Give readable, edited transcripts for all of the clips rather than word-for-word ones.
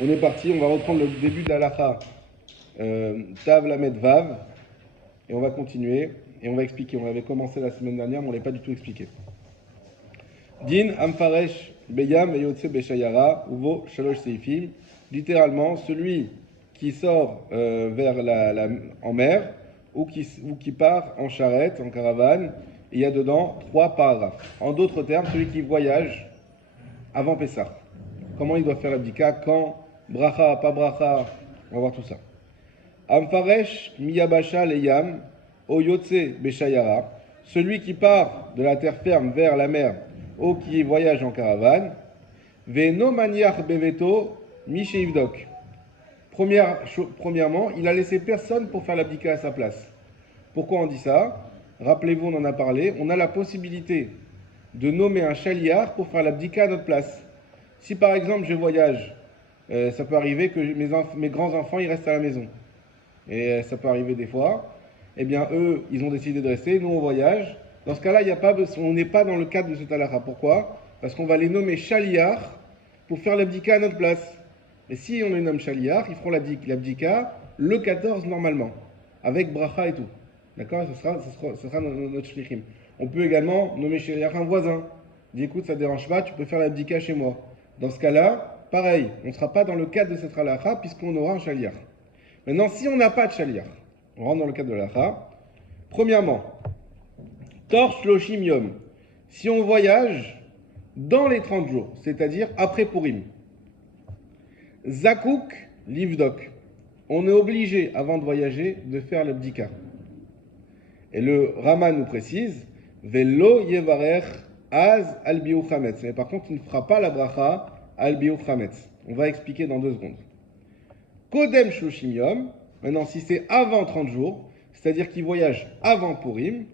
On est parti, on va reprendre le début de l'halakha Tav Lamed Vav, et on va continuer, et on va expliquer. On avait commencé la semaine dernière, mais on ne l'a pas du tout expliqué. Din Amfaresh Beyam Yotse Beshayara, Uvo Shalosh Seifim, littéralement, celui qui sort en mer, ou qui part en charrette, en caravane, et il y a dedans 3 paragraphes. En d'autres termes, celui qui voyage avant Pessah. Comment il doit faire l'abdika, quand, bracha, pas bracha, on va voir tout ça. Amfaresh miyabasha leyam, oyotse beshayara, celui qui part de la terre ferme vers la mer, ou qui voyage en caravane, veno maniach beveto misheivdok. Premièrement, il a laissé personne pour faire l'abdika à sa place. Pourquoi on dit ça? Rappelez-vous, on en a parlé, on a la possibilité de nommer un chaliar pour faire l'abdika à notre place. Si par exemple je voyage, ça peut arriver que mes grands-enfants ils restent à la maison. Et ça peut arriver des fois. Eh bien eux, ils ont décidé de rester, nous on voyage. Dans ce cas-là, on n'est pas dans le cadre de ce halakha. Pourquoi? Parce qu'on va les nommer chaliar pour faire l'abdika à notre place. Et si on les nomme chaliar, ils feront l'abdika le 14 normalement, avec bracha et tout. D'accord? Ce sera notre shlichim. On peut également nommer chaliar un voisin. Dit écoute, ça ne dérange pas, tu peux faire l'abdika chez moi. Dans ce cas-là, pareil, on ne sera pas dans le cadre de cette halakha puisqu'on aura un chaliar. Maintenant, si on n'a pas de chaliar, on rentre dans le cadre de l'halakha. Premièrement, torche loshim yom. Si on voyage dans les 30 jours, c'est-à-dire après Purim. Zakouk livdok. On est obligé, avant de voyager, de faire l'abdika. Et le Rama nous précise, Velo yevarech az al biu chametz. Mais par contre, il ne fera pas la bracha al biu chametz. On va expliquer dans 2 secondes. Kodem shloshim yom. Maintenant, si c'est avant 30 jours, c'est-à-dire qu'il voyage avant Purim,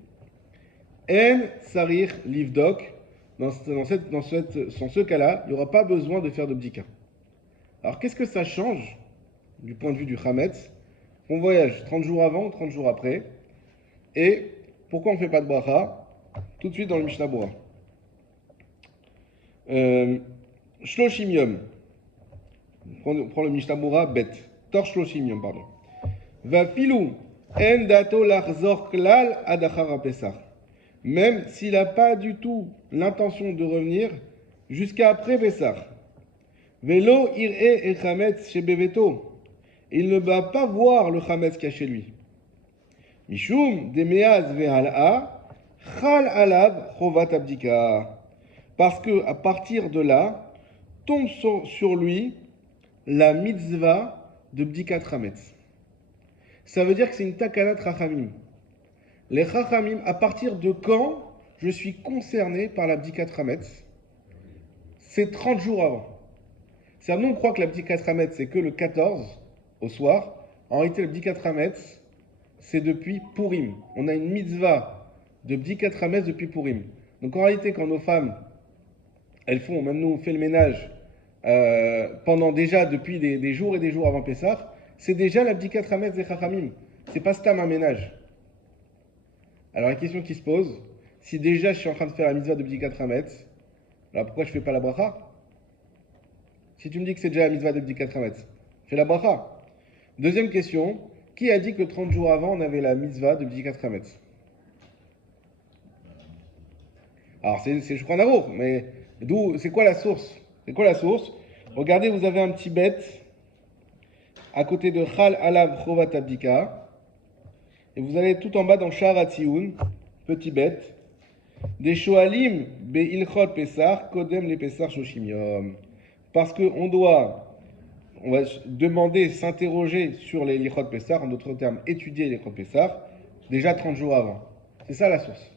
en sarir livdok. Dans ce cas-là, il n'y aura pas besoin de faire de bdika. Alors, qu'est-ce que ça change du point de vue du chametz? On voyage 30 jours avant ou 30 jours après. Et pourquoi on ne fait pas de bracha? Tout de suite dans le Mishnah Bora. Shloshim yom. On prend le Mishnah Bora bête. Tor shloshim yom, pardon. Va filou en dato lachzor klal adachar pesach. Même s'il n'a pas du tout l'intention de revenir jusqu'à après Pessah. Velo ir'e et chametz chez beveto. Il ne va pas voir le chametz qu'il y a chez lui. Mishum demeaz vehal'a chal alav chovat abdika. Parce que à partir de là tombe sur lui la mitzvah de bdikat chametz. Ça veut dire que c'est une takanat chachamim. Les chachamim, à partir de quand je suis concerné par la bdikat chametz? C'est 30 jours avant. C'est-à-dire, nous on croit que la bdikat chametz c'est que le 14 au soir. En réalité, la bdikat chametz c'est depuis Purim. On a une mitzvah de bdikat chametz depuis Purim. Donc en réalité, quand nos femmes, elles font, même nous on fait le ménage pendant déjà depuis des jours et des jours avant Pessah, c'est déjà la bdikat chametz des chachamim. C'est pas stam un ménage. Alors la question qui se pose, si déjà je suis en train de faire la mitzvah de bdikat chametz, alors pourquoi je ne fais pas la bracha? Si tu me dis que c'est déjà la mitzvah de bdikat chametz, fais la bracha. Deuxième question, qui a dit que 30 jours avant on avait la mitzvah de bdikat chametz? Alors c'est Shulchan Aruch, mais c'est quoi la source? C'est quoi la source? Regardez, vous avez un petit bête à côté de Chal Alav Chovat Abdika, et vous allez tout en bas dans Shar Hatziyun, petit bête, des Shoalim Be'ilchot Pesach, Kodem le Pesach Shoshim Yom. Parce qu'on on va demander, s'interroger sur les Ilchot Pesach, en d'autres termes, étudier les Ilchot Pesach, déjà 30 jours avant. C'est ça la source.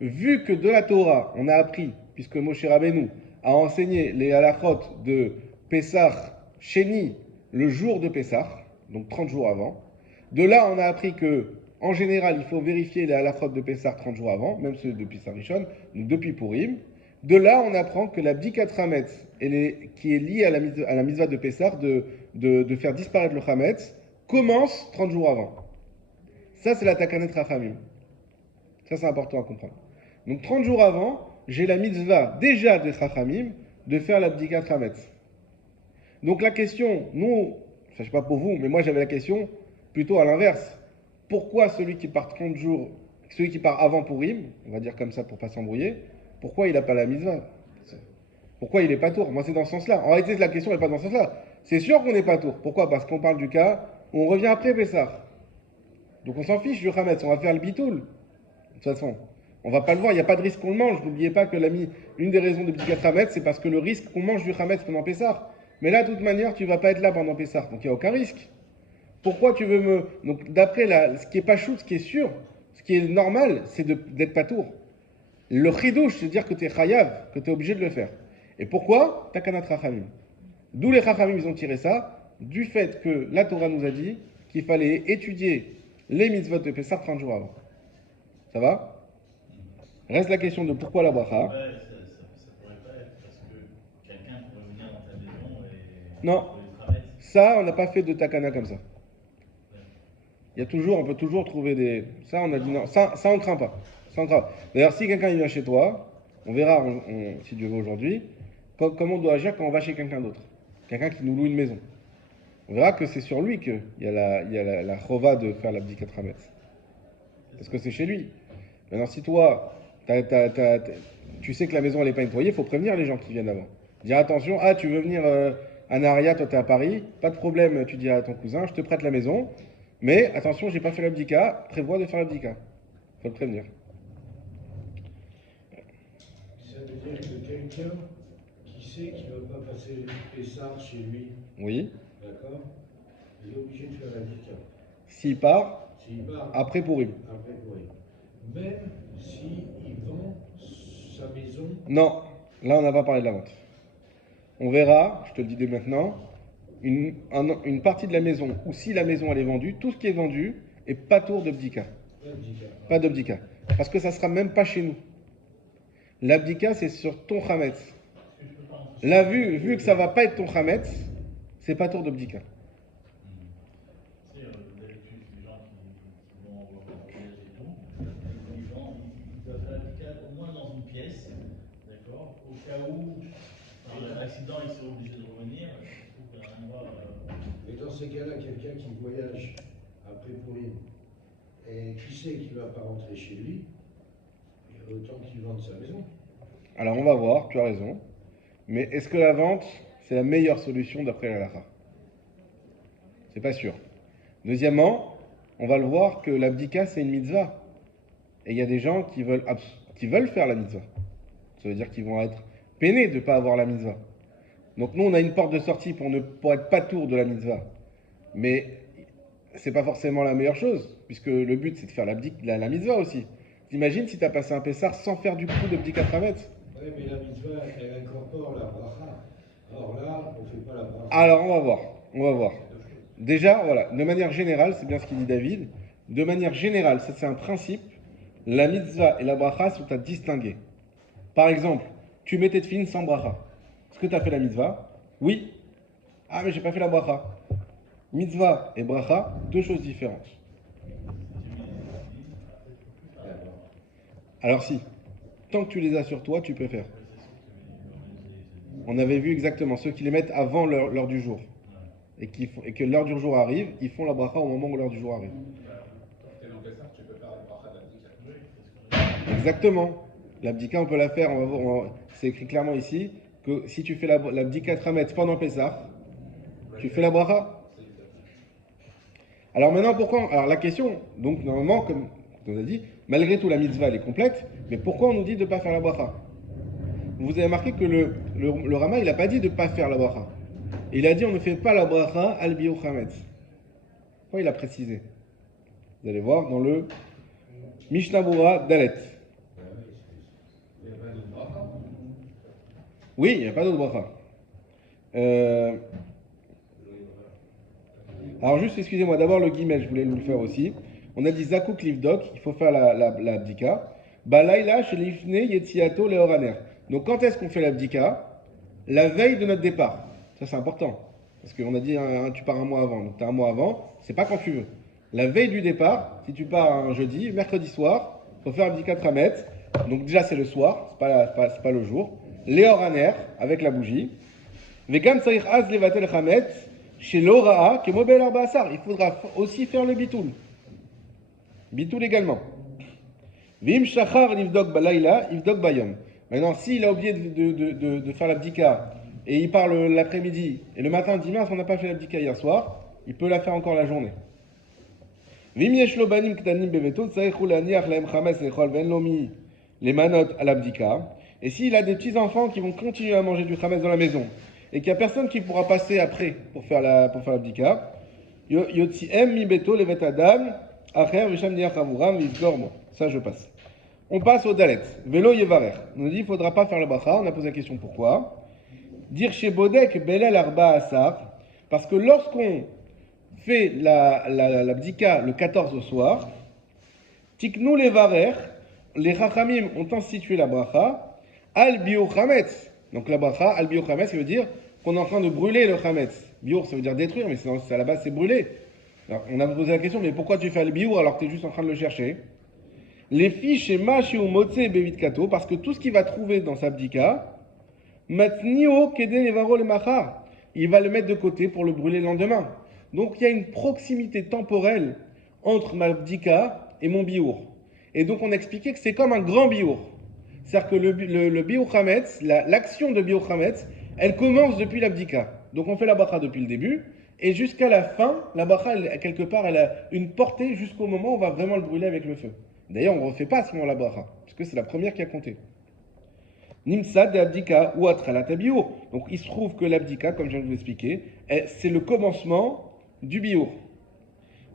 Vu que de la Torah, on a appris, puisque Moshe Rabbeinu a enseigné les halachot de Pesach Sheni le jour de Pesach, donc 30 jours avant, de là on a appris que, en général, il faut vérifier les halachot de Pesach 30 jours avant, même ceux depuis Sarishon, donc depuis Purim. De là, on apprend que la bdikat chametz, qui est liée à la mitzvah de Pesach, de faire disparaître le chametz, commence 30 jours avant. Ça, c'est la takanet chachamim. Ça, c'est important à comprendre. Donc 30 jours avant, j'ai la mitzvah déjà de chachamim de faire la bdikat chametz. Donc la question, nous, je ne sais pas pour vous, mais moi j'avais la question plutôt à l'inverse. Pourquoi celui qui part 30 jours, celui qui part avant Pourim, on va dire comme ça pour pas s'embrouiller, pourquoi il n'a pas la mitzvah? Pourquoi il n'est pas tour? Moi c'est dans ce sens-là. En réalité la question n'est pas dans ce sens-là. C'est sûr qu'on n'est pas tour. Pourquoi? Parce qu'on parle du cas où on revient après Pessah. Donc on s'en fiche du Hametz, on va faire le bitoul. De toute façon, on va pas le voir, il n'y a pas de risque qu'on le mange. N'oubliez pas que l'une des raisons de Bdikat Hametz, c'est parce que le risque qu'on mange du Hametz pendant Pessah. Mais là, de toute manière, tu ne vas pas être là pendant Pessah, donc il n'y a aucun risque. Pourquoi tu veux me... Donc d'après ce qui est pas chou, ce qui est sûr, ce qui est normal, c'est d'être pas tour. Le chidouche, c'est dire que tu es chayav, que tu es obligé de le faire. Et pourquoi? Takanat Rachamim. D'où les Rachamim, ils ont tiré ça, du fait que la Torah nous a dit qu'il fallait étudier les mitzvot de Pessah 30 jours avant. Ça va? Reste la question de pourquoi la bracha. Ouais, ça pourrait pas être parce que quelqu'un pourrait venir dans ta maison et Non, ça, on n'a pas fait de takana comme ça. Il y a toujours, on peut toujours trouver des... Ça, on a dit non, ça on ne craint pas. Ça, on craint pas. D'ailleurs, si quelqu'un vient chez toi, on verra, si Dieu veut aujourd'hui, comment on doit agir quand on va chez quelqu'un d'autre. Quelqu'un qui nous loue une maison. On verra que c'est sur lui qu'il y a la chova de faire l'abdikat hametz. Parce que c'est chez lui. Maintenant, si toi, tu sais que la maison elle n'est pas nettoyée, il faut prévenir les gens qui viennent avant. Dire attention, tu veux venir à Naria, toi tu es à Paris, pas de problème, tu dis à ton cousin, je te prête la maison, mais attention, j'ai pas fait l'abdika, prévois de faire l'abdika. Il faut le prévenir. Ça veut dire que quelqu'un qui sait qu'il ne va pas passer le Pessah chez lui, Oui. d'accord, il est obligé de faire l'abdika. S'il part, S'il part après Pourim. après Pourim. Même s'il vend sa maison. Non, là on n'a pas parlé de la vente. On verra, je te le dis dès maintenant, une partie de la maison, ou si la maison elle est vendue, tout ce qui est vendu est pas tour de bdika. Pas de bdika. Parce que ça sera même pas chez nous. L'abdika c'est sur ton chametz. Là, vu que ça va pas être ton chametz, c'est pas tour de bdika. D'habitude, les gens qui vont en voyage et tout, les gens ils doivent faire l'application au moins dans une pièce, d'accord, au cas où par un accident ils sont obligés de revenir. Il faut qu'il y ait un endroit. Mais dans ces cas-là, quelqu'un qui voyage après Pourim et qui sait qu'il ne va pas rentrer chez lui, il y a autant qu'il vende sa maison. Alors on va voir, tu as raison. Mais est-ce que la vente, c'est la meilleure solution d'après la halakha? C'est pas sûr. Deuxièmement, on va le voir que l'abdika, c'est une mitzvah. Et il y a des gens qui veulent faire la mitzvah. Ça veut dire qu'ils vont être peinés de ne pas avoir la mitzvah. Donc nous, on a une porte de sortie pour être pas tour de la mitzvah. Mais c'est pas forcément la meilleure chose, puisque le but, c'est de faire la mitzvah aussi. T'imagines si tu as passé un Pessah sans faire du coup de bdikat hametz? Oui, mais la mitzvah, elle incorpore la bracha. Alors là, on ne fait pas la bracha. Alors, on va voir. Déjà, voilà, de manière générale, c'est bien ce qu'il dit David, de manière générale, ça c'est un principe, la mitzvah et la bracha sont à distinguer. Par exemple, tu mets tes tefilines sans bracha. Est-ce que tu as fait la mitzvah? Oui. Ah, mais j'ai pas fait la bracha. Mitzvah et bracha, deux choses différentes. Alors si, tant que tu les as sur toi, tu peux faire. On avait vu exactement ceux qui les mettent avant l'heure du jour. Et que l'heure du jour arrive, ils font la bracha au moment où l'heure du jour arrive. Exactement. L'abdika, on peut la faire, c'est écrit clairement ici, que si tu fais l'abdika Hametz pendant Pessah, tu fais la bracha. Alors maintenant, pourquoi? Alors la question, donc normalement, comme on a dit, malgré tout la mitzvah elle est complète, mais pourquoi on nous dit de ne pas faire la bracha? Vous avez remarqué que le Rama, il n'a pas dit de ne pas faire la bracha. Il a dit on ne fait pas la bracha al biu chametz. Pourquoi il a précisé? Vous allez voir dans le Mishnah Bura Dalet. Oui, il n'y a pas d'autre bracha. Alors juste, excusez-moi, d'abord le guillemets, je voulais vous le faire aussi. On a dit Zakouk Livdok, il faut faire la bdika. Balaïla chez l'ifne yetziato leoraner. Donc quand est-ce qu'on fait la bdika? La veille de notre départ. Ça c'est important. Parce qu'on a dit tu pars un mois avant. Donc tu as un mois avant, c'est pas quand tu veux. La veille du départ, si tu pars un jeudi, mercredi soir, il faut faire la bdika Hametz. Donc déjà c'est le soir, c'est pas le jour. Leoraner avec la bougie. Vegam tzarich az levatel chametz shelo ra'a kemo be'el arba asar. Il faudra aussi faire le bitoul. Bitoul également. Vim shachar livdok balayla, livdok bayom. Maintenant, s'il a oublié de faire l'abdika et il part l'après-midi et le matin il dit mince, on n'a pas fait l'abdika hier soir, il peut la faire encore la journée. Vim yeshlo banim ktanim beveto tzarichu laniach lahem chametz lechol ve'en lo mi les manot à l'abdika. Et s'il a des petits enfants qui vont continuer à manger du chametz dans la maison et qu'il n'y a personne qui pourra passer après pour faire l'abdika, yotziem mi beto levet adam acher visham niach avuram vizgormo. Ça, je passe. On passe au dalet. Velo yevarer. On a dit, il ne faudra pas faire le bracha. On a posé la question pourquoi. Dire chez Bodek belel arba asar. Parce que lorsqu'on fait la bdika le 14 au soir, tiknou levarer, les chachamim ont institué la bracha al bio chametz. Donc la bracha al bio chametz, ça veut dire qu'on est en train de brûler le chametz. Bio, ça veut dire détruire, mais à la base, c'est brûler. Alors, on a posé la question, mais pourquoi tu fais al bio alors que tu es juste en train de le chercher? Les fiches et machi ou motze bevit kato, parce que tout ce qu'il va trouver dans sa bdika, matnio kede levaro le machar, il va le mettre de côté pour le brûler le lendemain. Donc il y a une proximité temporelle entre ma bdika et mon biour. Et donc on a expliqué que c'est comme un grand biour. C'est-à-dire que le biour chametz, l'action de biour chametz, elle commence depuis la bdika. Donc on fait la bracha depuis le début, et jusqu'à la fin, la bracha, quelque part, elle a une portée jusqu'au moment où on va vraiment le brûler avec le feu. D'ailleurs, on ne refait pas à ce moment la bracha, parce que c'est la première qui a compté. Nimsad de abdika ou atralat abiour. Donc il se trouve que l'abdika, comme je viens de vous expliquer, c'est le commencement du biour.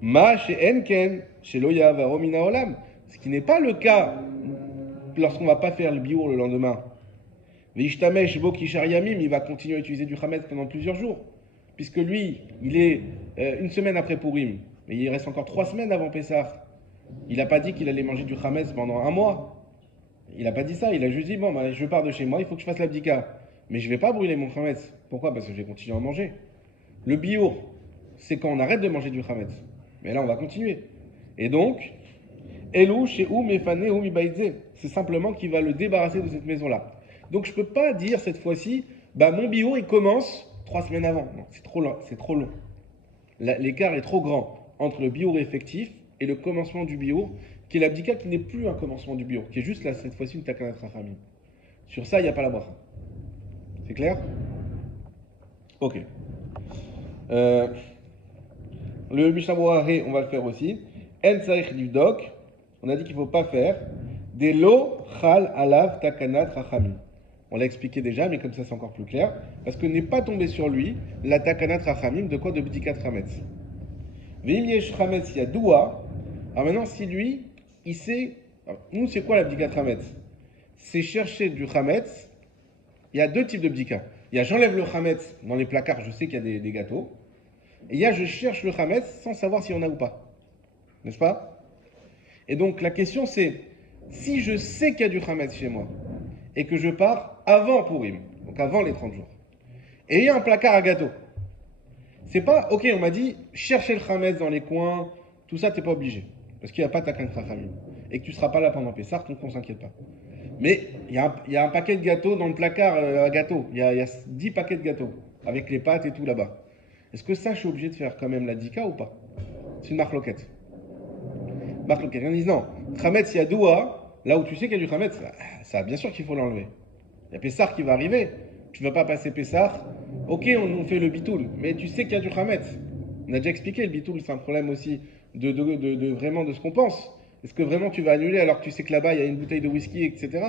Ma chez enken, chez loya varomina olam. Ce qui n'est pas le cas lorsqu'on ne va pas faire le biour le lendemain. Vishtamesh bo kishar yamim, il va continuer à utiliser du chametz pendant plusieurs jours. Puisque lui, il est une semaine après Purim, mais il reste encore 3 semaines avant Pessah. Il n'a pas dit qu'il allait manger du chametz pendant 1 mois. Il n'a pas dit ça. Il a juste dit, bon, je pars de chez moi, il faut que je fasse l'abdika. Mais je ne vais pas brûler mon chametz. Pourquoi? Parce que je vais continuer à en manger. Le biour, c'est quand on arrête de manger du chametz. Mais là, on va continuer. Et donc, Elou, Shehu, Mefane, ou Mibaïdze. C'est simplement qu'il va le débarrasser de cette maison-là. Donc, je ne peux pas dire cette fois-ci, mon biour, il commence 3 semaines avant. Non, c'est trop long. C'est trop long. L'écart est trop grand entre le biour effectif et le commencement du biour, qui est l'abdika qui n'est plus un commencement du biour, qui est juste là, cette fois-ci, une takanat rachamim. Sur ça, il n'y a pas la bracha. C'est clair? Ok. Le Mishnah Berurah, on va le faire aussi. En tzarich livdok, on a dit qu'il ne faut pas faire des lo chal alav takanat rachamim. On l'a expliqué déjà, mais comme ça c'est encore plus clair, parce que n'est pas tombé sur lui la takanat rachamim, de quoi? De bdikat chametz. Veim yesh chametz yadoua. Alors maintenant, si lui, il sait... Alors, nous, c'est quoi la bdika chametz? C'est chercher du chametz. Il y a 2 types de bdika. Il y a j'enlève le chametz dans les placards, je sais qu'il y a des gâteaux. Et il y a je cherche le chametz sans savoir s'il y en a ou pas. N'est-ce pas? Et donc la question c'est, si je sais qu'il y a du chametz chez moi, et que je pars avant Purim, donc avant les 30 jours, et il y a un placard à gâteaux, c'est pas, ok, on m'a dit, chercher le chametz dans les coins, tout ça, t'es pas obligé. Parce qu'il n'y a pas ta Rachamim. Et que tu ne seras pas là pendant Pessah, donc on ne s'inquiète pas. Mais il y a un paquet de gâteaux dans le placard à gâteaux. Il y a 10 paquets de gâteaux, avec les pâtes et tout là-bas. Est-ce que ça, je suis obligé de faire quand même la dika ou pas? C'est une marloquette. Marloquette. Ils disent non. Chametz yadoua, là où tu sais qu'il y a du chametz, ça bien sûr qu'il faut l'enlever. Il y a Pessah qui va arriver. Tu ne vas pas passer Pessah. Ok, on fait le bitoul, mais tu sais qu'il y a du chametz. On a déjà expliqué, le bitoul, c'est un problème aussi de vraiment de ce qu'on pense. Est-ce que vraiment tu vas annuler alors que tu sais que là-bas il y a une bouteille de whisky, etc.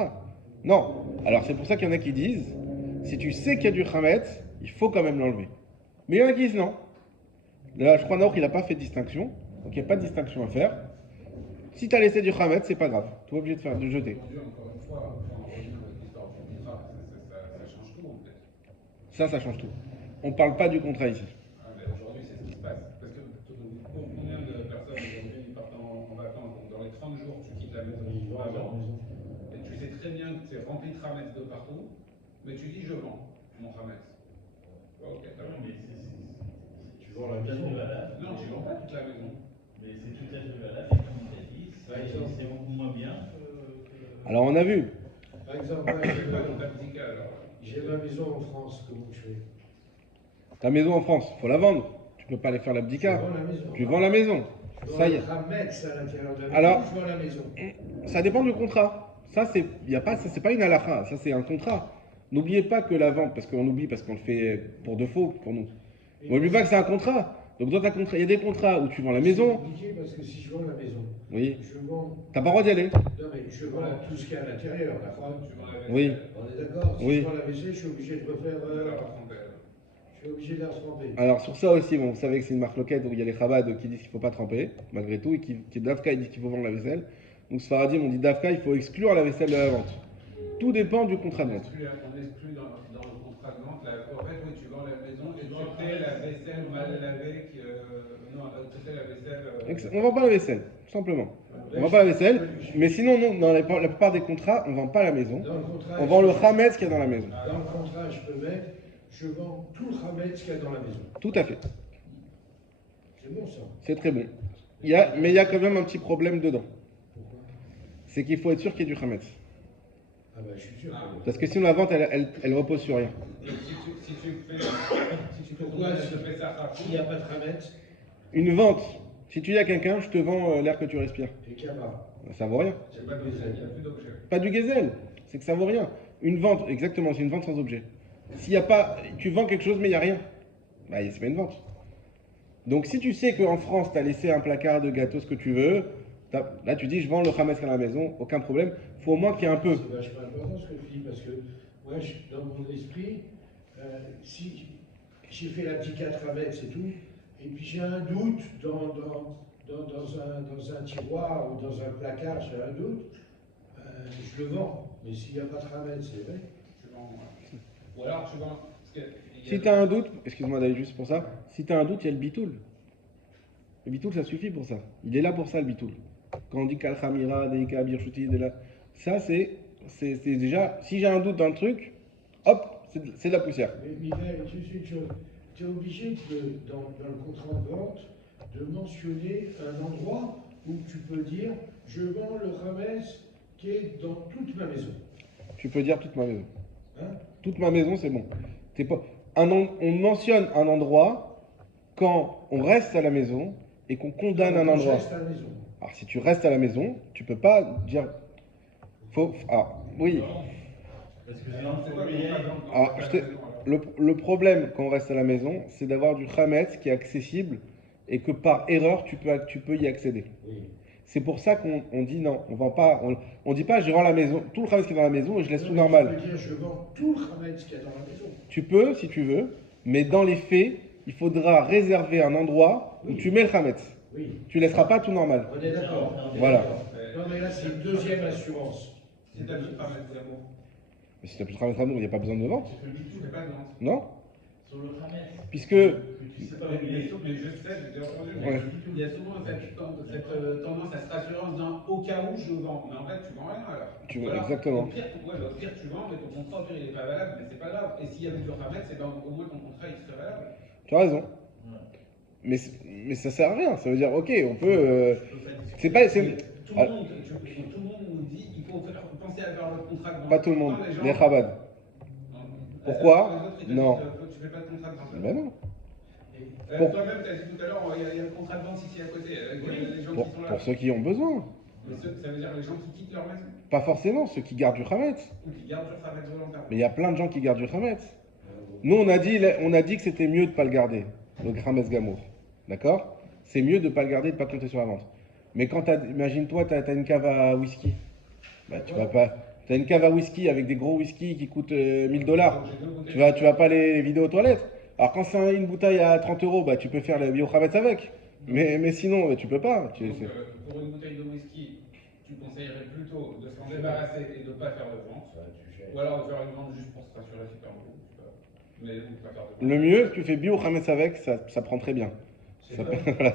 Non. Alors c'est pour ça qu'il y en a qui disent, si tu sais qu'il y a du chametz, il faut quand même l'enlever. Mais il y en a qui disent non. Là, je crois Naor qu'il n'a pas fait de distinction, donc il n'y a pas de distinction à faire. Si tu as laissé du chametz, c'est pas grave. Tu es obligé de jeter. Encore une fois, quand on revient avec l'histoire du contrat, ça change tout en fait. Ça change tout. On ne parle pas du contrat ici. Aujourd'hui, c'est ce qui se passe. Parce que combien de personnes aujourd'hui partent en vacances, donc dans les 30 jours, tu quittes la maison avant, et tu sais très bien que tu es rempli de chametz de partout, mais tu dis je vends mon chametz. Ok, t'as Non, mais Tu vends la maison. Non, tu vends pas toute la maison. Mais c'est tout à fait valable, et comme tu as dit, c'est beaucoup moins bien que... Alors on a vu. Par exemple, C'est pas dans ta petite cas alors. j'ai ma maison en France, comment je fais? Ta maison en France, faut la vendre. Tu peux pas aller faire l'abdika. Je vends la maison. Tu vends la maison. Je Ça y est. vends le Hametz à l'intérieur de la maison, Alors- je vends la maison. Ça dépend du contrat. Ça, c'est, y a pas, ça, c'est pas une halakha, ça, c'est un contrat. N'oubliez pas que la vente, parce qu'on oublie, parce qu'on le fait pour défaut, pour nous. N'oublie pas que c'est un contrat. Donc, dans ta contrat, il y a des contrats où tu vends la maison. C'est compliqué parce que si je vends la maison, Oui. je vends. T'as pas le droit d'y aller. Non, mais je vends tout ce qu'il y a à l'intérieur, d'accord? Tu vends la vaisselle, Oui. On est d'accord? Si Oui. je vends la vaisselle, je suis obligé de refaire. tu vas la tremper. Je suis obligé de la tremper. Alors, sur ça aussi, bon, vous savez que c'est une marque loquette où il y a les Chabad qui disent qu'il faut pas tremper, malgré tout, et qui Davka, ils disent qu'il faut vendre la vaisselle. Donc, Sfaradim, on dit Davka, il faut exclure la vaisselle de la vente. Tout dépend du contrat de vente. On exclut dans le contrat de vente, en fait, oui, tu vends la maison, excepté la vaisselle mal lavée, non, excepté la vaisselle. On vend pas la vaisselle, tout simplement. On vend pas la vaisselle, mais sinon, non, dans la plupart des contrats, on vend pas la maison. Dans le contrat, On vend le Hametz qu'il y a dans la maison. Dans le contrat, je peux mettre, je vends tout le Hametz qu'il y a dans la maison. Tout à fait. C'est bon ça. C'est très bon. Mais il y a quand même un petit problème dedans. Pourquoi? C'est qu'il faut être sûr qu'il y ait du Hametz. Ah bah je suis sûr. Parce que sinon, la vente, elle repose sur rien. Donc, si tu fais Pourquoi ça, s'il n'y a pas de Hametz Une vente, si tu dis à quelqu'un, je te vends l'air que tu respires, et qu'il n'y a pas. ça vaut rien. j'ai pas de vaisselle, il n'y a plus d'objet. Pas du gazelle, c'est que ça vaut rien. Une vente, exactement, c'est une vente sans objet. S'il y a pas, tu vends quelque chose mais il n'y a rien, bah c'est pas une vente. Donc si tu sais qu'en France, tu as laissé un placard de gâteaux, ce que tu veux, là tu dis je vends le Hametz à la maison, aucun problème, faut au moins qu'il y ait un peu. C'est vachement important ce que tu dis parce que moi, dans mon esprit, si j'ai fait la petite 4 Hametz et tout, et puis j'ai un doute dans un tiroir ou dans un placard, j'ai un doute, je le vends. Mais s'il n'y a pas de Hametz, c'est vrai. Tu vends, ou alors tu vends. Parce que il y a- Si tu as un doute, excuse-moi d'aller juste pour ça, si tu as un doute, il y a le bitoul. Le bitoul, ça suffit pour ça. Il est là pour ça, le bitoul. Quand on dit Kalchamira, Deika, Birchuti, ça c'est déjà, si j'ai un doute dans le truc, hop, c'est de la poussière. Mais Michael, tu es obligé dans le contrat de vente de mentionner un endroit où tu peux dire je vends le Hametz qui est dans toute ma maison. Tu peux dire toute ma maison. Hein? Toute ma maison, c'est bon. On mentionne un endroit quand on reste à la maison et qu'on condamne un Je endroit. reste à la maison. Alors, si tu restes à la maison, tu peux pas dire. Oui. Parce que C'est sinon, quoi faut le payer. contrat de vente Alors, le problème quand on reste à la maison, c'est d'avoir du Hametz qui est accessible et que par erreur, tu peux y accéder. Oui. C'est pour ça qu'on dit non, on vend pas, on dit pas je rends la maison, tout le Hametz qui est dans la maison et je laisse tout Non, mais normal. Tu peux dire je vends tout le Hametz qu'il y a dans la maison. Tu peux si tu veux, mais dans les faits, il faudra réserver un endroit où Oui. tu mets le Hametz. Oui. Tu laisseras pas tout normal. On est d'accord. Voilà. Non, mais là, c'est une deuxième assurance. Si t'as plus de Hametz d'amour, Mais si tu as plus de Hametz il n'y a pas besoin de vente, tu fais le bitou, c'est pas de vente. non? Sur le Hametz. Puisque Que tu sais pas où il Mais est. je sais, j'ai déjà entendu, Ouais. il y a souvent cette tendance à se rassurer en disant au cas où je vends. Mais en fait, tu vends rien alors. Tu Ou vends, alors, exactement. Au pire, tu vends, mais ton contrat, au pire, il n'est pas valable, mais c'est pas grave. Et s'il y avait du Hametz, c'est au moins ton contrat, il serait valable. tu as raison. Ouais. Mais ça sert à rien. Ça veut dire, ok, on peut. Je peux pas discuter. C'est pas. Tout le monde nous dit il faut penser à faire le contrat de vente. Pas tout le monde. Pourtant, gens- Les Chabad. Non. Pourquoi? Les autres, ils te Non. disent, tu fais pas de contrat de vente. Ben non. Toi-même, tu as dit tout à l'heure, il y a le contrat de vente ici à côté, avec les gens Pour, qui sont là. pour ceux qui ont besoin. Mais ça veut dire les gens qui quittent leur maison Pas forcément ceux qui gardent du Hametz. ou qui gardent sur sa maison volontairement. Mais il y a plein de gens qui gardent du Hametz. Nous, on a dit que c'était mieux de ne pas le garder, le Hametz Gamour. D'accord? C'est mieux de ne pas le garder, de ne pas compter sur la vente. Mais quand imagine-toi, tu as une cave à whisky. Bah, tu vas pas. Tu as une cave à whisky avec des gros whisky qui coûtent 1000 $. Tu vas pas les vider aux toilettes. Alors quand c'est une bouteille à 30 €, bah, tu peux faire le bio Hametz avec. Mais sinon, bah, tu peux pas. Donc, pour une bouteille de whisky, tu conseillerais plutôt de s'en débarrasser et de ne pas faire de vente. Ça, tu fais. Ou alors de faire une vente juste pour se rassurer super bon. Mais on peut pas faire de vente. Le mieux, tu fais bio Hametz avec, ça prend très bien. C'est Ça- vrai. voilà,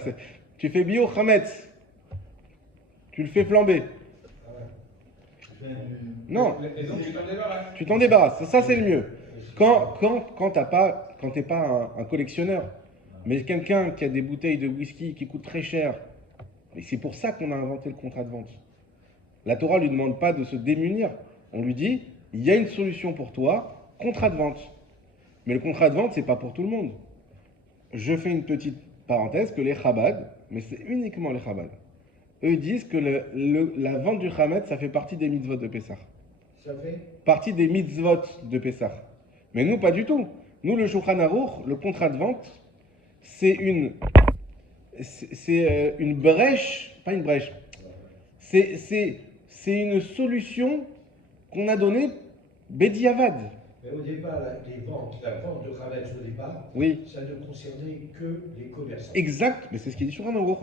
tu fais bio Hametz. Tu le fais flamber. Ah ouais. Tu fais du- Non, Et donc tu t'en débarrasses. tu t'en débarrasses. Ça, c'est le mieux. Quand t'es pas un collectionneur, mais quelqu'un qui a des bouteilles de whisky qui coûtent très cher, et c'est pour ça qu'on a inventé le contrat de vente. La Torah lui demande pas de se démunir. On lui dit, il y a une solution pour toi, contrat de vente. Mais le contrat de vente, c'est pas pour tout le monde. je fais une petite parenthèse que les Chabad, mais c'est uniquement les Chabad, eux disent que la vente du Chametz, ça fait partie des mitzvot de Pessah. Ça fait Partie des mitzvot de Pessah. Mais nous, pas du tout. Nous, le Shulchan Aruch, le contrat de vente, c'est une brèche, pas une brèche, c'est une solution qu'on a donnée Bediavad. Mais au départ, la vente de Chametz au départ, Oui. ça ne concernait que les commerçants. Exact, mais c'est ce qu'il dit sur un Aruch.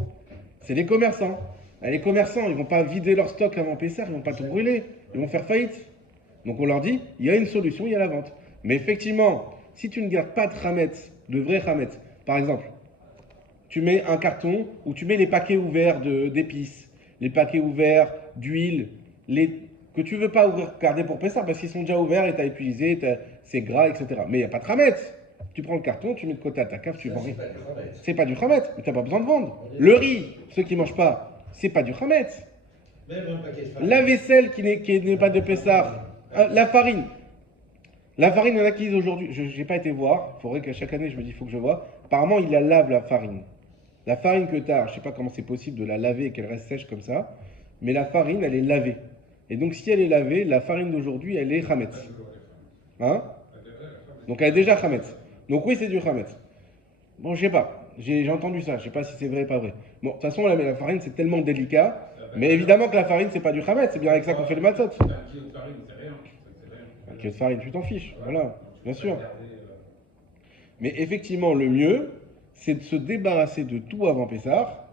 C'est les commerçants. Les commerçants, ils ne vont pas vider leur stock avant Pessah, ils ne vont pas tout brûler, ils vont faire faillite. Donc on leur dit, il y a une solution, il y a la vente. Mais effectivement, si tu ne gardes pas de Chametz, de vrai Chametz, par exemple, tu mets un carton où tu mets les paquets ouverts d'épices, les paquets ouverts d'huile, que tu ne veux pas garder pour Pessah parce qu'ils sont déjà ouverts et tu as épuisé, c'est gras, etc. Mais il n'y a pas de Chametz. Tu prends le carton, tu mets de côté à ta cave, tu vends rien. C'est pas du Chametz, mais tu n'as pas besoin de vendre. Le riz, ceux qui ne mangent pas, c'est pas du Chametz. Même un paquet de farine. La vaisselle qui n'est pas de Pessah, la farine. La farine, il y en a qui disent aujourd'hui, je n'ai pas été voir, il faudrait que chaque année je me dis, il faut que je vois. Apparemment, il la lave la farine. La farine que tu as, je ne sais pas comment c'est possible de la laver et qu'elle reste sèche comme ça, mais la farine, elle est lavée. Et donc, si elle est lavée, la farine d'aujourd'hui, elle est Chametz. Hein? Donc, elle est déjà Chametz. Donc, oui, c'est du Chametz. Bon, je sais pas. J'ai entendu ça. Je sais pas si c'est vrai ou pas vrai. Bon, de toute façon, la farine, c'est tellement délicat. Mais évidemment que la farine, c'est pas du Chametz. C'est bien avec ça qu'on fait le matzot. Un kilo de farine, c'est rien. Un kilo de farine, tu t'en fiches. Voilà, bien sûr. Mais effectivement, le mieux, c'est de se débarrasser de tout avant Pessah.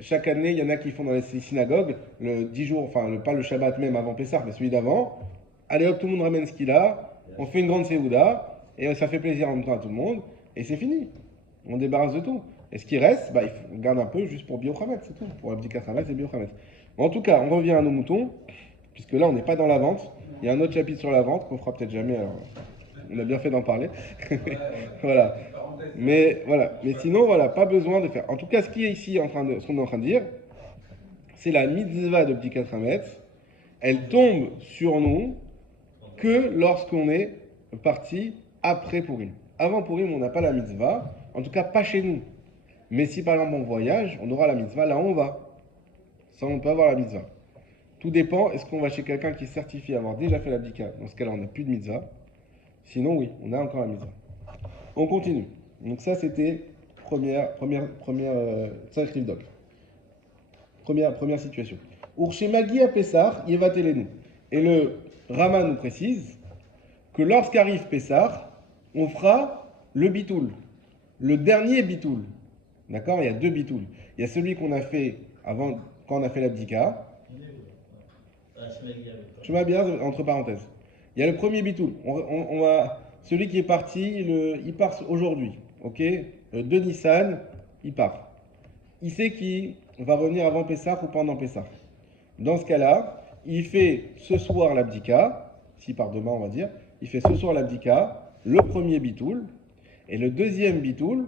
Chaque année, il y en a qui font dans les synagogues, le 10 jours, enfin, pas le Shabbat même avant Pessah, mais celui d'avant. Allez hop, tout le monde ramène ce qu'il a. On fait une grande séouda. Et ça fait plaisir en même temps à tout le monde. Et c'est fini. On débarrasse de tout. Et ce qui reste, on garde un peu juste pour Biochametz, c'est tout. Pour Abdika Chametz et Biochametz. En tout cas, on revient à nos moutons, puisque là, on n'est pas dans la vente. Il y a un autre chapitre sur la vente qu'on fera peut-être jamais. Alors, on a bien fait d'en parler. Voilà. Mais voilà. Mais sinon, voilà, pas besoin de faire. En tout cas, ce qui est ici ce qu'on est en train de dire, c'est la mitzvah de Bdika Chametz. Elle tombe sur nous que lorsqu'on est parti après Purim. Avant Purim, on n'a pas la mitzvah, en tout cas pas chez nous. Mais si par exemple on voyage, on aura la mitzvah là où on va. Ça, on peut avoir la mitzvah. Tout dépend, est-ce qu'on va chez quelqu'un qui certifie avoir déjà fait l'abdika? Dans ce cas-là, on n'a plus de mitzvah. Sinon, oui, on a encore la mitzvah. On continue. Donc ça, c'était première situation. Urshemagi à Pessah, Yevatelenu. Et le Rama nous précise que lorsqu'arrive Pessah, on fera le bitoul, le dernier bitoul. D'accord? Il y a deux bitouls. Il y a celui qu'on a fait avant, quand on a fait l'abdika. Je m'as bien entre parenthèses. Il y a le premier bitoul. Celui qui est parti, il part aujourd'hui. Ok? 2 Nissan, il part. Il sait qu'il va revenir avant Pessah ou pendant Pessah. Dans ce cas-là, il fait ce soir l'abdika, s'il part demain, on va dire. Il fait ce soir l'abdika, le premier bitoul, et le deuxième bitoul,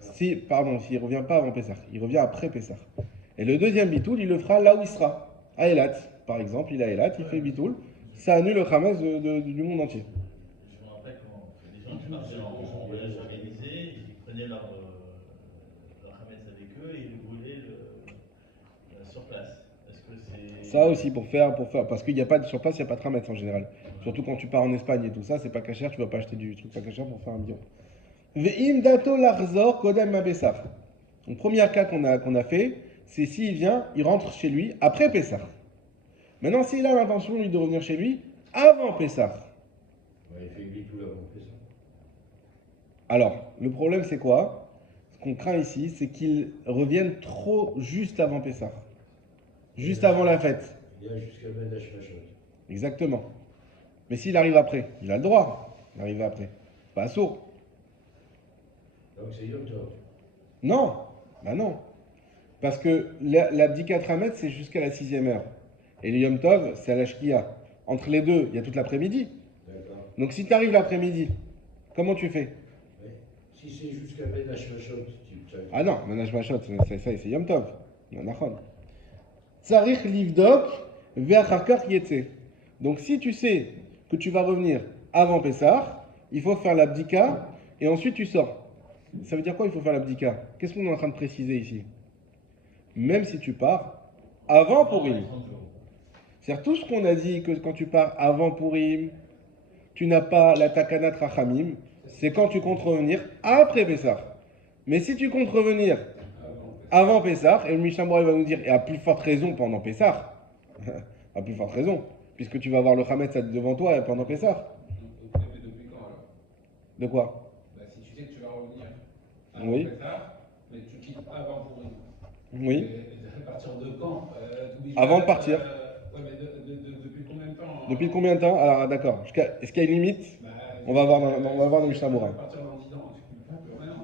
s'il ne revient pas avant Pessah, il revient après Pessah. Et le deuxième bitoul, il le fera là où il sera, à Eilat. Par exemple, il est à Eilat, il fait bitoul, ça annule le Hamas du monde entier. Je me rappelle quand les gens qui partaient en voyage organisé, ils prenaient leur Hametz avec eux et ils le brûlaient sur place. Est-ce que c'est... Ça aussi pour faire, parce qu'il n'y a pas sur place, il n'y a pas de Hametz en général. Surtout quand tu pars en Espagne et tout ça, c'est pas cachère, tu vas pas acheter du truc pas cachère pour faire un bion. Ve'im dato l'arzor kodem mabessar. Le premier cas qu'on a fait, c'est s'il vient, il rentre chez lui après Pessah. Maintenant, s'il a l'intention lui de revenir chez lui avant Pessah. Ouais, il fait bitoul avant Pessah. Alors, le problème c'est quoi? Ce qu'on craint ici, c'est qu'il revienne trop juste avant Pessah. Juste avant la fête. Il y a jusqu'à Ben Hashmashot. Exactement. Mais s'il arrive après, il a le droit d'arriver après. Pas sourd. Donc c'est Yom Tov. Non, bah non. Parce que l'abdika Hametz, c'est jusqu'à la 6e heure. Et le Yom Tov, c'est à la Shkia. Entre les deux, il y a toute l'après-midi. D'accord. Donc si tu arrives l'après-midi, comment tu fais? Ouais. Si c'est jusqu'à Ben Hashmashot, Ah non, Menach Machot, c'est Yom Tov. Nachon. Tsarich livdok ve'acharkach yetze. Donc si tu sais que tu vas revenir avant Pessah, il faut faire l'abdika et ensuite tu sors. Ça veut dire quoi il faut faire l'abdika? Qu'est-ce qu'on est en train de préciser ici? Même si tu pars avant Purim. 30 jours. C'est-à-dire tout ce qu'on a dit que quand tu pars avant Purim, tu n'as pas la takanat rachamim, c'est quand tu comptes revenir après Pessah. Mais si tu comptes revenir avant Pessah, et le Mishnah Berurah va nous dire, et à plus forte raison pendant Pessah, à plus forte raison, puisque tu vas avoir le Hametz devant toi pendant Pessah. Mais depuis quand alors? De quoi? Bah, si tu sais que tu vas revenir avant Oui. Pessah, mais tu quittes avant pour une. Oui. Et à partir de quand Avant de partir. Ouais, mais depuis combien de temps? Depuis combien de temps? Alors d'accord, est-ce qu'il y a une limite? Bah, On va voir dans le Mishnah Berurah. À partir d'un 10 ans, tu ne peux plus rien.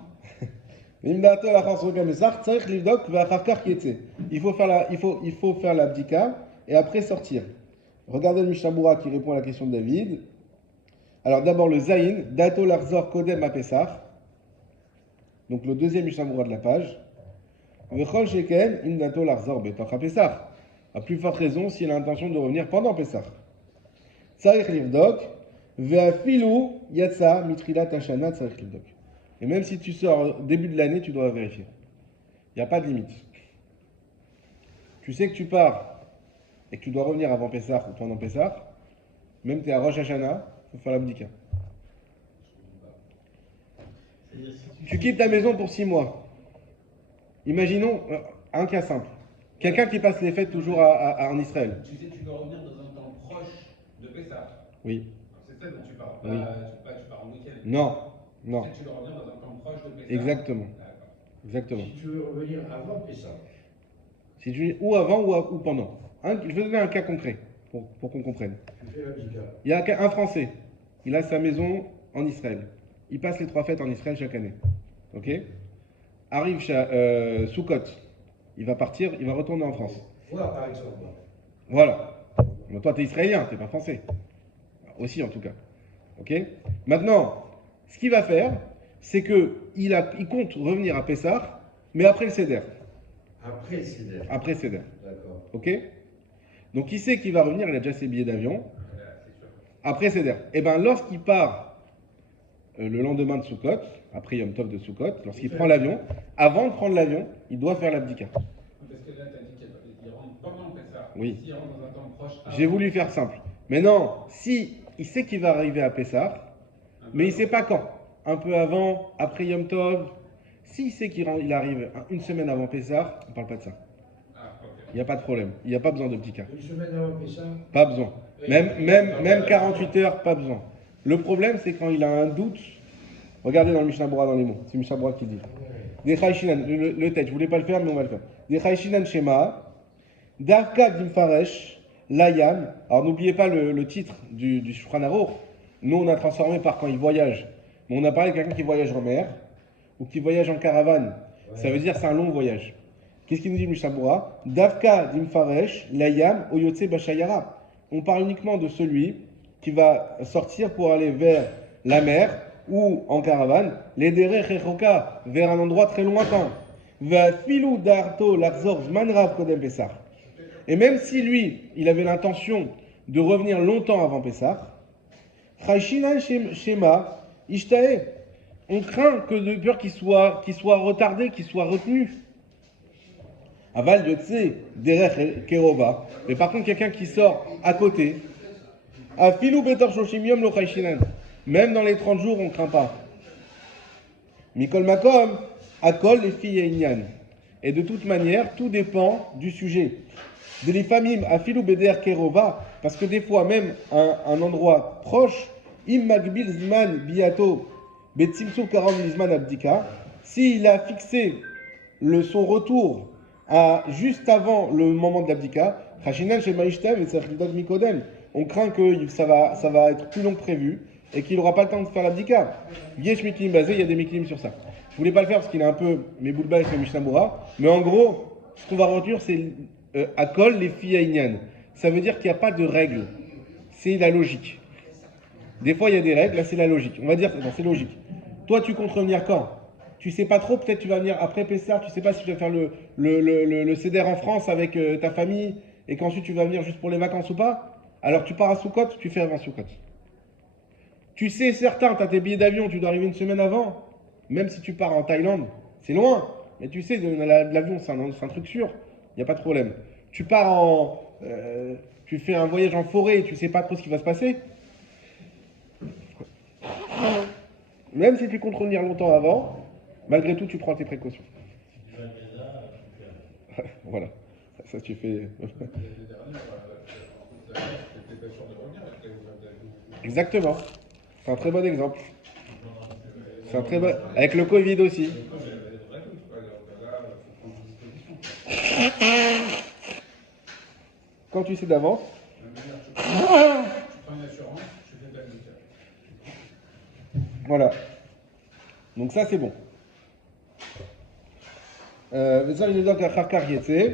Il faut faire l'abdika et après sortir. Regardez le Mishnah Berurah qui répond à la question de David. Alors d'abord le Zayin, Dato Larzor Kodem Apesach. Donc le deuxième Mishnah Berurah de la page. Vechol Sheken in Dato Larzor Betoch Apesach. À plus forte raison s'il a l'intention de revenir pendant Pessah. Tzarich Livdok, Ve'afilu Yatsa Mitrilat Hashana Tzarich Livdok. Et même si tu sors au début de l'année, tu dois vérifier. Il n'y a pas de limite. Tu sais que tu pars et que tu dois revenir avant Pessah ou pendant Pessah, même tu es à Rosh Hashanah, il faut faire l'abdika. C'est-à-dire, si Tu quittes ta maison pour 6 mois. Imaginons un cas simple. Quelqu'un qui passe les fêtes toujours en Israël. Tu sais, tu dois revenir dans un temps proche de Pessah. Oui. C'est ça dont tu parles. Oui. Tu pars en week-end. Non. Non. Tu sais que tu dois revenir dans un temps proche de Pessah. Exactement. D'accord. Exactement. Si tu veux revenir avant Pessah, Si tu, ou avant ou pendant. Je vais donner un cas concret pour qu'on comprenne. tu fais l'abdika. Il y a un Français. Il a sa maison en Israël. Il passe les 3 fêtes en Israël chaque année. Ok? Arrive Sukkot. Il va partir, il va retourner en France. Moi, par exemple, Voilà. Mais toi, tu es israélien, tu n'es pas français. Aussi, en tout cas. Ok? Maintenant, ce qu'il va faire, c'est qu'il compte revenir à Pessah, mais après le Seder. après le Seder. Après Seder. D'accord. Ok? Donc, il sait qu'il va revenir, il a déjà ses billets d'avion. C'est sûr. Après Seder. Et bien, lorsqu'il part le lendemain de Sukkot, après Yom Tov de Sukkot, lorsqu'il prend l'avion, avant de prendre l'avion, il doit faire l'abdika. Parce que là, tu as dit qu'il rentre pendant Pessah. Oui. S'il rentre dans un temps proche. J'ai voulu faire simple. Mais non, si il sait qu'il va arriver à Pessah, mais il ne sait pas quand. Un peu avant, après Yom Tov. S'il sait qu'il arrive une semaine avant Pessah, on ne parle pas de ça. Ah, ok. Il n'y a pas de problème. Il n'y a pas besoin d'abdika. Une semaine avant Pessah, Pas besoin. Même 48 heures, pas besoin. Le problème, c'est quand il a un doute. Regardez dans le Mishnah Berurah dans les mots. C'est Mishnah Berurah qui dit. Des Chayshinan, le texte, je voulais pas le faire, mais on va le faire. Des Chayshinan Shema, Darka Dimfaresh, Layam. Alors n'oubliez pas le titre du Shulchan Aruch. Nous, on a transformé par quand il voyage. Mais on a parlé de quelqu'un qui voyage en mer ou qui voyage en caravane. Ça veut dire c'est un long voyage. Qu'est-ce qu'il nous dit le Mishnah Berurah? Davka Dimfaresh, Layam, Oyotse Bashayara. On parle uniquement de celui qui va sortir pour aller vers la mer ou en caravane, les derech rechoka, vers un endroit très lointain. Va filou darto larzor zmanrav kodem Pessah. Et même si lui, il avait l'intention de revenir longtemps avant Pessah, chayshinan shema ishtae. On craint que de peur qu'il soit retardé, qu'il soit retenu. Aval yotse derech kerova. Mais par contre, quelqu'un qui sort à côté, a filou betor shoshim yom lo chayshinan. Même dans les 30 jours, on ne craint pas. Mikol makom, akol les filles et inyan. Et de toute manière, tout dépend du sujet. De les familles, afilou beder kerova, parce que des fois, même un endroit proche, im magbil zman biato, betzimsou karam zman abdika, s'il a fixé son retour juste avant le moment de l'abdika, chachinan shema ishtem et tzarchidog mikodem. On craint que ça va être plus long que prévu et qu'il n'aura pas le temps de faire l'abdika. Yesh miklim basé, il y a des miklim sur ça. Je voulais pas le faire parce qu'il est un peu mes boulba avec le Mishnah Berurah, mais en gros, ce qu'on va retenir, c'est akol les filles inyan. Ça veut dire qu'il n'y a pas de règle. C'est la logique. Des fois, il y a des règles, là, c'est la logique. On va dire, non, c'est logique. Toi, tu comptes revenir quand? Tu sais pas trop, peut-être tu vas venir après Pessah, tu sais pas si tu vas faire le Seder en France avec ta famille et qu'ensuite tu vas venir juste pour les vacances ou pas. Alors tu pars à Sukkot, tu fais avant Sukkot. Tu sais, certain, tu as tes billets d'avion, tu dois arriver une semaine avant. Même si tu pars en Thaïlande, c'est loin. Mais tu sais, l'avion, c'est un truc sûr. Il n'y a pas de problème. Tu pars tu fais un voyage en forêt, tu sais pas trop ce qui va se passer. Même si tu comptes revenir longtemps avant, malgré tout, tu prends tes précautions. Si tu vas à Gaza, tu fais. Voilà. Ça, tu fais. L'année dernière, t'étais pas sûr de revenir avec les avions. Exactement. C'est un très bon exemple. C'est un très bon. Avec le Covid aussi. Moi, j'avais des vrais doutes, quoi. Là, il faut prendre des dispositions. Quand tu sais d'avance, La manière, tu prends une assurance, tu fais de la médical. voilà. Donc ça, c'est bon. וזה נבדוק אחר כך יצא.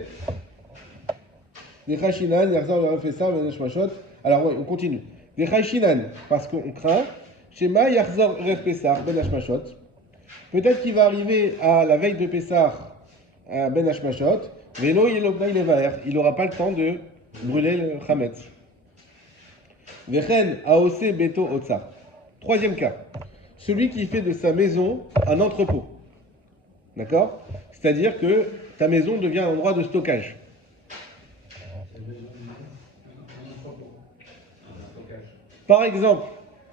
Des Chashinan, Yarzor leur fait ça, Mashot. Alors, ouais, on continue. Des Chashinan, parce qu'on craint. Shema Yarzor Ref Pessah, Ben Hashmashot. Peut-être qu'il va arriver à la veille de Pessah, à Ben Hashmashot. Velo Yelobnaï Levaer. Il n'aura pas le temps de brûler le Chametz. Vechen Aose Beto Otsa. Troisième cas. Celui qui fait de sa maison un entrepôt. D'accord? C'est-à-dire que ta maison devient un endroit de stockage. Par exemple,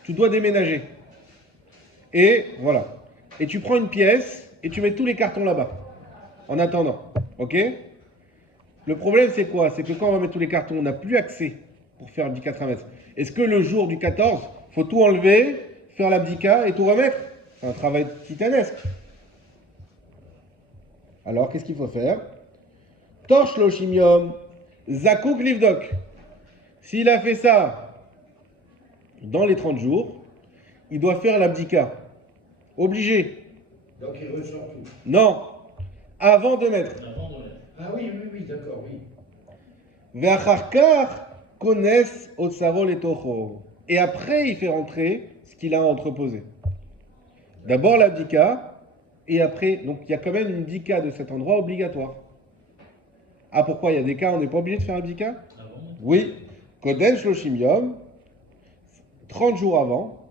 tu dois déménager. Et voilà. Et tu prends une pièce et tu mets tous les cartons là-bas. En attendant. Ok? Le problème, c'est quoi? C'est que quand on va mettre tous les cartons, on n'a plus accès pour faire l'abdika Tramès. Est-ce que le jour du 14, il faut tout enlever, faire l'abdika et tout remettre? C'est un travail titanesque. Alors, qu'est-ce qu'il faut faire? Torche l'oshimium, zakouk livdok. S'il a fait ça dans les 30 jours, il doit faire l'abdika. Obligé. Donc il ressort tout. Non. Avant de mettre. Avant de mettre. Ah oui, d'accord, oui. Ve'acharkar kones otsaro letocho. Et après, il fait rentrer ce qu'il a entreposé. D'abord l'abdika, et après, donc il y a quand même une dika de cet endroit obligatoire. Ah, pourquoi? Il y a des cas où on n'est pas obligé de faire l'abdika? Ah bon? Oui. Koden shloshim yom, 30 jours avant.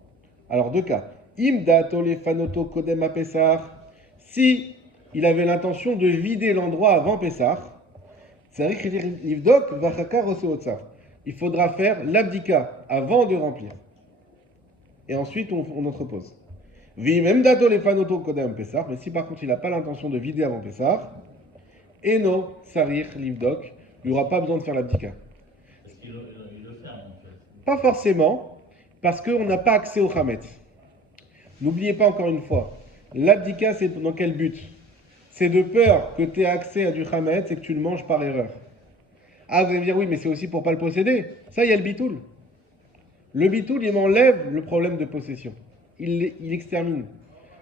Alors, deux cas. Im dato lefanoto kodem a Pessah. Si il avait l'intention de vider l'endroit avant Pessah, livdok vachakar oseotsar. Il faudra faire l'abdika avant de remplir. Et ensuite, on entrepose. Vimem dato lefanoto kodem Pessah. Mais si par contre, il n'a pas l'intention de vider avant Pessah, eno sarir livdok, il n'y aura pas besoin de faire l'abdika. Parce qu'il le ferme en fait. Pas forcément, parce qu'on n'a pas accès au Hametz. N'oubliez pas encore une fois, l'abdika, c'est dans quel but? C'est de peur que tu aies accès à du Hametz et que tu le manges par erreur. Ah, vous allez me dire, oui, mais c'est aussi pour ne pas le posséder. Ça, il y a le bitoul. Le bitoul, il m'enlève le problème de possession. Il extermine.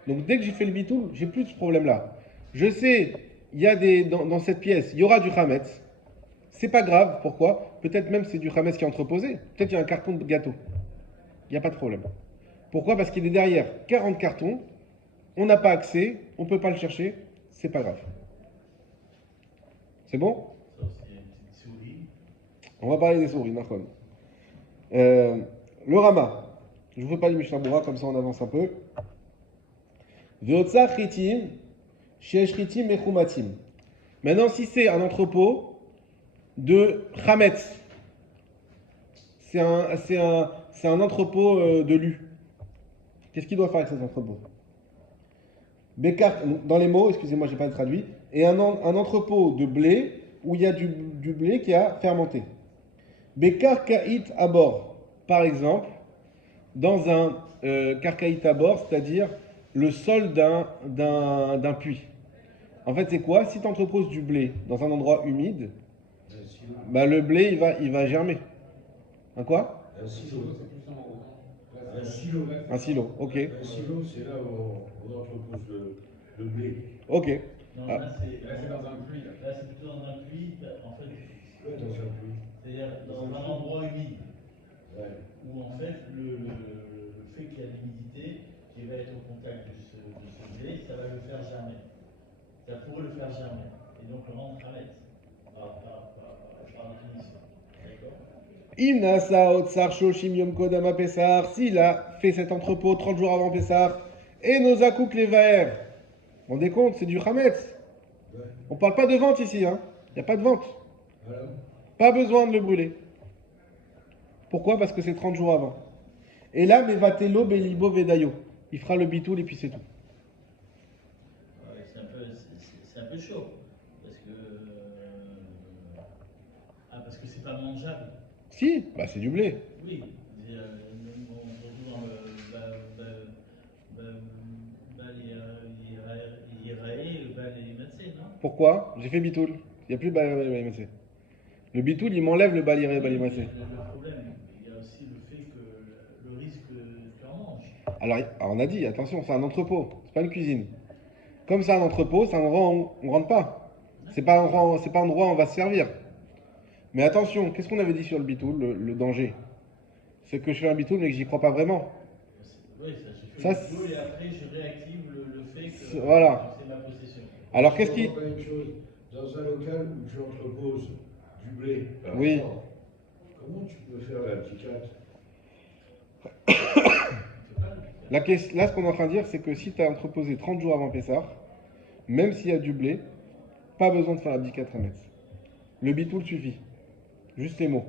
Donc, dès que j'ai fait le bitoul, j'ai plus de ce problème-là. Je sais, il y a dans cette pièce, il y aura du Hametz. C'est pas grave, pourquoi? Peut-être même c'est du Hametz qui est entreposé. Peut-être il y a un carton de gâteau. Il n'y a pas de problème. Pourquoi? Parce qu'il est derrière 40 cartons, on n'a pas accès, on ne peut pas le chercher, c'est pas grave. C'est bon? Sauf s'il y a une petite souris. On va parler des souris, Nachon. Le Rama. Je vous fais pas le Mishnah Berurah, comme ça on avance un peu. Veotsa chitim, sheesh chitim mechumatim. Maintenant, si c'est un entrepôt de Chametz, c'est un entrepôt de lu. Qu'est-ce qu'il doit faire avec cet entrepôt? Bekar, dans les mots, excusez-moi, je n'ai pas traduit, et un entrepôt de blé où il y a du blé qui a fermenté. Bekar kaït à bord, par exemple, dans un karkaït à bord, c'est-à-dire le sol d'un puits. En fait, c'est quoi? Si tu entreposes du blé dans un endroit humide, bah, le blé, il va germer. Un quoi? Un silo. C'est plus en haut. Un silo. Un silo, ok. Un silo, c'est là où on entrepose le blé. Ok. Non, Ah. là Là, c'est dans un puits. Là. c'est plutôt dans un puits, en fait. Ouais, dans un puits. C'est-à-dire dans un endroit humide. Ouais. Où en fait le fait qu'il y a l'humidité qui va être au contact de ce blé, ça va le faire germer. Ça pourrait le faire germer. Et donc le rendre Hametz, par définition. D'accord? Imnasa Otsar Shoshim Yom Kodama Pessar, s'il a fait cet entrepôt 30 jours avant Pessar, et nos Akouk Levaer. On décompte, c'est du Hametz. Ouais. On parle pas de vente ici, hein. Il n'y a pas de vente. Voilà. Pas besoin de le brûler. Pourquoi? Parce que c'est 30 jours avant. Et là, Mevatelo Belibo Vedayo. Il fera le bitoul et puis c'est tout. Ouais, c'est un peu chaud. Parce que c'est pas mangeable. Si, bah c'est du blé. Oui. On se retrouve dans le non? Pourquoi? J'ai fait bitoul. Il n'y a plus de balimassé. Le bitoul, il m'enlève le balimassé. Le problème, il y a aussi le fait que le risque que tu en manges. Alors, on a dit, attention, c'est un entrepôt, c'est pas une cuisine. Comme c'est un entrepôt, c'est un endroit où on ne rentre pas. C'est pas un endroit où on va se servir. Mais attention, qu'est-ce qu'on avait dit sur le bitoul, le danger? C'est que je fais un bitoul mais que j'y crois pas vraiment. Oui, ça, je fais le bitoul et après je réactive le fait que voilà. c'est ma possession. Alors qu'est-ce qui... Pas une chose, dans un local où tu entreposes du blé, par Oui. exemple, comment tu peux faire la picate? Là, ce qu'on est en train de dire, c'est que si tu as entreposé 30 jours avant Pessah, même s'il y a du blé, pas besoin de faire la bdikat hametz. Le bitoul suffit. Juste les mots.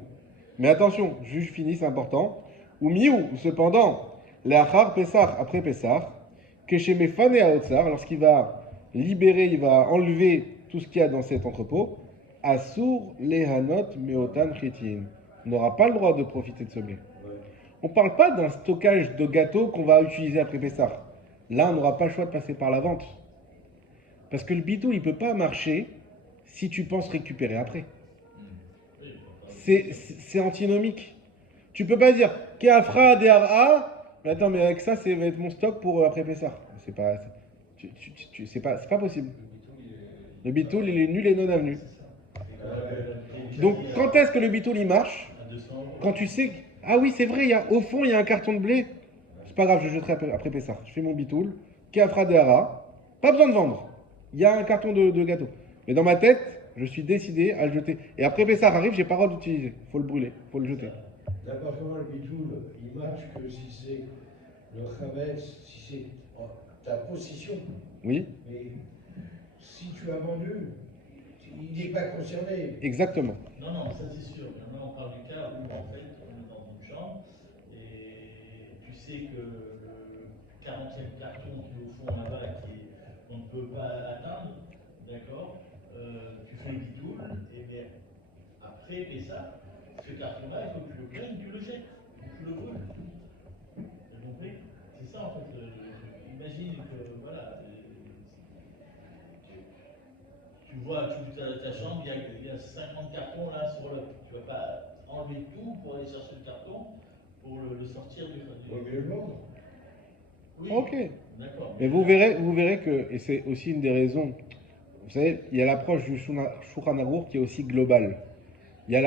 Mais attention, juge fini, c'est important. Ou miou, cependant, l'achar Pessah, après Pessah, que chez mes fanés à Otsar, lorsqu'il va libérer, il va enlever tout ce qu'il y a dans cet entrepôt, Assour lehanot meotan chitin. On n'aura pas le droit de profiter de ce blé. On ne parle pas d'un stockage de gâteaux qu'on va utiliser après Pessah. Là, on n'aura pas le choix de passer par la vente. Parce que le bitoul, il ne peut pas marcher si tu penses récupérer après. C'est antinomique. Tu peux pas dire Keafra DRA, mais attends, mais avec ça, ça va être mon stock pour après Pessah. C'est pas possible. Le bitoul, il est nul et non avenu. Donc, quand est-ce que le bitoul, il marche? Quand tu sais que, ah oui, c'est vrai, au fond, il y a un carton de blé. C'est pas grave, je jetterai après Pessah. Je fais mon bitoul. Keafra DRA. Pas besoin de vendre. Il y a un carton de gâteau. Mais dans ma tête, je suis décidé à le jeter. Et après Pessah arrive, j'ai pas le droit d'utiliser. Il faut le brûler, il faut le jeter. N'importe comment, le bitoul, il marche que si c'est le chametz, si c'est ta possession. Oui. Mais si tu as vendu, il n'est pas concerné. Exactement. Non, ça c'est sûr. Maintenant, on parle du cas où en fait on est dans une chambre et tu sais que le 40e carton qui est au fond là-bas qu'on ne peut pas atteindre, d'accord, tu fais le bitoul et bien après ça, ce carton-là, il faut que tu le prennes, tu le jettes, tu le brûles. T'as compris? C'est ça en fait. Imagine que voilà. Tu vois, tu ouvres ta chambre, il y a 50 cartons là sur le. Tu ne vas pas enlever tout pour aller chercher le carton pour le sortir du. On veut le vendre. Oui. Ok. D'accord. Mais vous verrez que, et c'est aussi une des raisons, vous savez, il y a l'approche du Shulchan Arour qui est aussi globale. Il y a